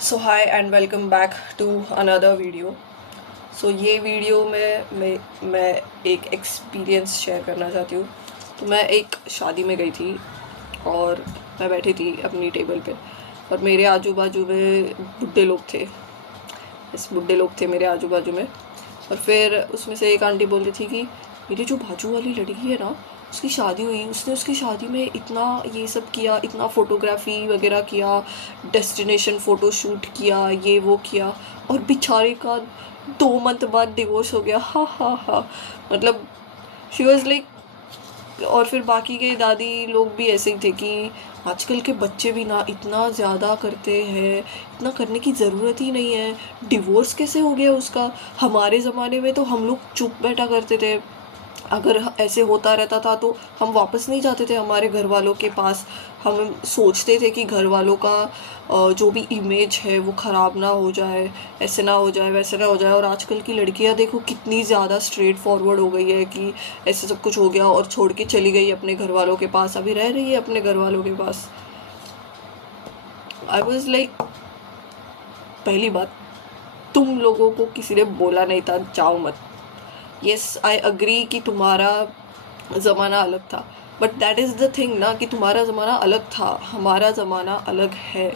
So hi and welcome back to another video. ये video में मैं एक एक्सपीरियंस शेयर करना चाहती हूँ। तो मैं एक शादी में गई थी और मैं बैठी थी अपनी टेबल पे और मेरे आजू बाजू में बुढ़े लोग थे। बुढ़े लोग थे मेरे आजू बाजू में। और फिर उसमें से एक आंटी बोल रही थी कि मेरी जो बाजू वाली लड़की है ना, उसकी शादी हुई, उसने उसकी शादी में इतना ये सब किया, इतना फ़ोटोग्राफी वगैरह किया, डेस्टिनेशन फ़ोटो शूट किया, ये वो किया, और बेचारे का 2 मंथ बाद डिवोर्स हो गया। हा हा हा। मतलब शी वॉज लाइक। और फिर बाकी के दादी लोग भी ऐसे ही थे कि आजकल के बच्चे भी ना इतना ज़्यादा करते हैं, इतना करने की ज़रूरत ही नहीं है, डिवोर्स कैसे हो गया उसका। हमारे ज़माने में तो हम लोग चुप बैठा करते थे, अगर ऐसे होता रहता था तो हम वापस नहीं जाते थे हमारे घर वालों के पास। हम सोचते थे कि घर वालों का जो भी इमेज है वो ख़राब ना हो जाए, ऐसे ना हो जाए, वैसे ना हो जाए। और आजकल की लड़कियां देखो कितनी ज़्यादा स्ट्रेट फॉरवर्ड हो गई है कि ऐसे सब कुछ हो गया और छोड़ के चली गई अपने घर वालों के पास, अभी रह रही है अपने घर वालों के पास। आई वॉज लाइक, पहली बात, तुम लोगों को किसी ने बोला नहीं था जाओ मत। येस आई अग्री कि तुम्हारा ज़माना अलग था, but that is the thing ना कि तुम्हारा ज़माना अलग था, हमारा ज़माना अलग है।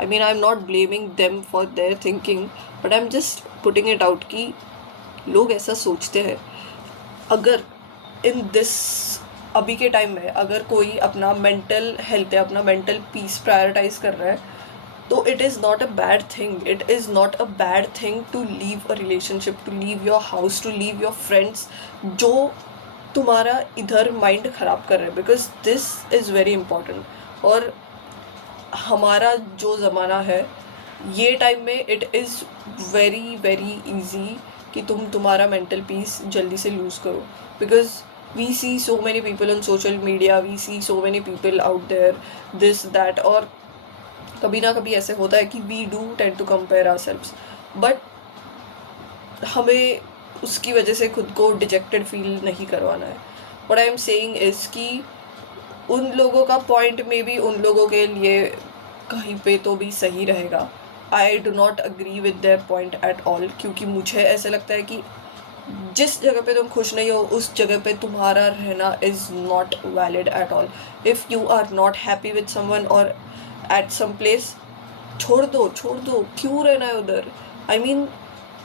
I mean I am not blaming them for their thinking, but I am just putting it out कि लोग ऐसा सोचते हैं। अगर इन दिस अभी के टाइम में अगर कोई अपना मेंटल हेल्थ है, अपना मेंटल पीस प्रायोरिटाइज कर रहा है, तो it is not a bad thing. It is not a bad thing to leave a relationship, to leave your house, to leave your friends जो तुम्हारा इधर माइंड ख़राब कर रहे हैं, because this is very important. और हमारा जो ज़माना है ये टाइम में it is very very easy कि तुम्हारा मेंटल पीस जल्दी से लूज़ करो, because we see so many people on social media, we see so many people out there, this that. और कभी ना कभी ऐसे होता है कि we do tend to compare ourselves, but हमें उसकी वजह से खुद को डिजेक्टेड फील नहीं करवाना है। What I am saying is कि उन लोगों का पॉइंट में भी उन लोगों के लिए कहीं पे तो भी सही रहेगा। I do not agree with their point at all, क्योंकि मुझे ऐसे लगता है कि जिस जगह पे तुम खुश नहीं हो उस जगह पे तुम्हारा रहना is not valid at all. If you are not happy with someone और एट सम प्लेस, छोड़ दो, छोड़ दो, क्यों रहना है उधर। आई मीन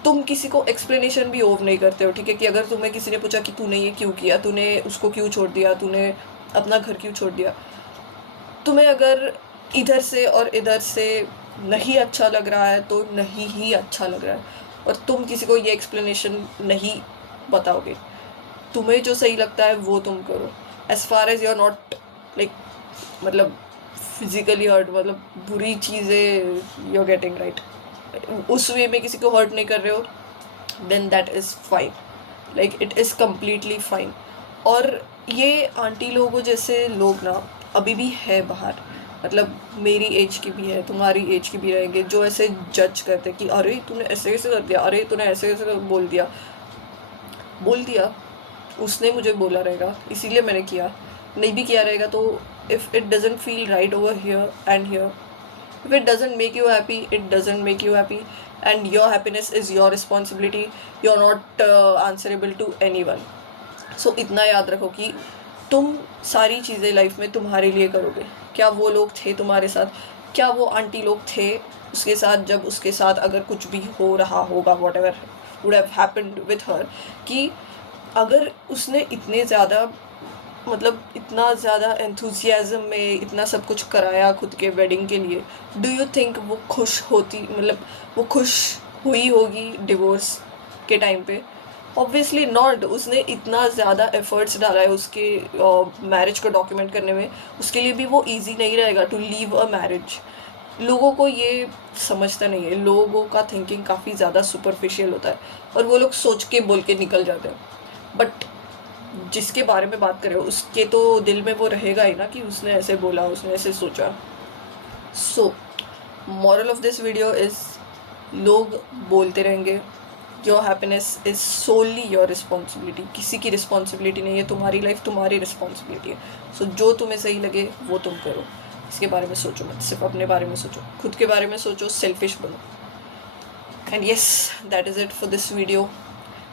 तुम किसी को एक्सप्लेनेशन भी ओव नहीं करते हो, ठीक है, कि अगर तुम्हें किसी ने पूछा कि तूने ये क्यों किया, तूने उसको क्यों छोड़ दिया, तूने अपना घर क्यों छोड़ दिया, तुम्हें अगर इधर से और इधर से नहीं अच्छा लग रहा है तो नहीं ही अच्छा लग रहा है, और तुम किसी को ये एक्सप्लेनेशन नहीं बताओगे। तुम्हें जो सही लगता है वो तुम करो, as far as you are not like, मतलब फिजिकली हर्ट, मतलब बुरी चीज़ें यू आर गेटिंग राइट, उस वे में किसी को हर्ट नहीं कर रहे हो, then that is fine, like it is completely fine. और ये आंटी लोगों जैसे लोग ना अभी भी है बाहर, मतलब मेरी एज की भी है, तुम्हारी एज की भी रहेंगे, जो ऐसे जज करते कि अरे तूने ऐसे कैसे कर दिया, अरे तूने ऐसे कैसे बोल दिया। बोल दिया, उसने मुझे बोला रहेगा इसीलिए मैंने किया, नहीं भी किया रहेगा तो if it doesn't feel right over here and here, if it doesn't make you happy, it doesn't make you happy, and your happiness is your responsibility. You're not answerable to anyone. So इतना याद रखो कि तुम सारी चीज़ें life में तुम्हारे लिए करोगे। क्या वो लोग थे तुम्हारे साथ, क्या वो आंटी लोग थे उसके साथ, जब उसके साथ अगर कुछ भी हो रहा होगा, what ever would have happened with her, कि अगर उसने इतने ज़्यादा, मतलब इतना ज़्यादा एंथुजियाज़म में इतना सब कुछ कराया खुद के वेडिंग के लिए, डू यू थिंक वो खुश होती, मतलब वो खुश हुई होगी डिवोर्स के टाइम पे? Obviously not. उसने इतना ज़्यादा एफर्ट्स डाला है उसके मैरिज को डॉक्यूमेंट करने में, उसके लिए भी वो इजी नहीं रहेगा टू लीव अ मैरिज। लोगों को ये समझता नहीं है, लोगों का थिंकिंग काफ़ी ज़्यादा सुपरफिशियल होता है और वो लोग सोच के बोल के निकल जाते हैं, बट जिसके बारे में बात करें उसके तो दिल में वो रहेगा ही ना कि उसने ऐसे बोला, उसने ऐसे सोचा। So moral of this video is, लोग बोलते रहेंगे, your happiness is solely your responsibility, किसी की रिस्पॉन्सिबिलिटी नहीं है, तुम्हारी लाइफ तुम्हारी रिस्पॉन्सिबिलिटी है। सो जो तुम्हें सही लगे वो तुम करो। इसके बारे में सोचो मत, सिर्फ अपने बारे में सोचो, खुद के बारे में सोचो, सेल्फिश बनो. And yes, that is it for this video.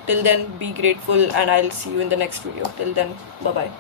Till then, be grateful and I'll see you in the next video. Till then, bye bye.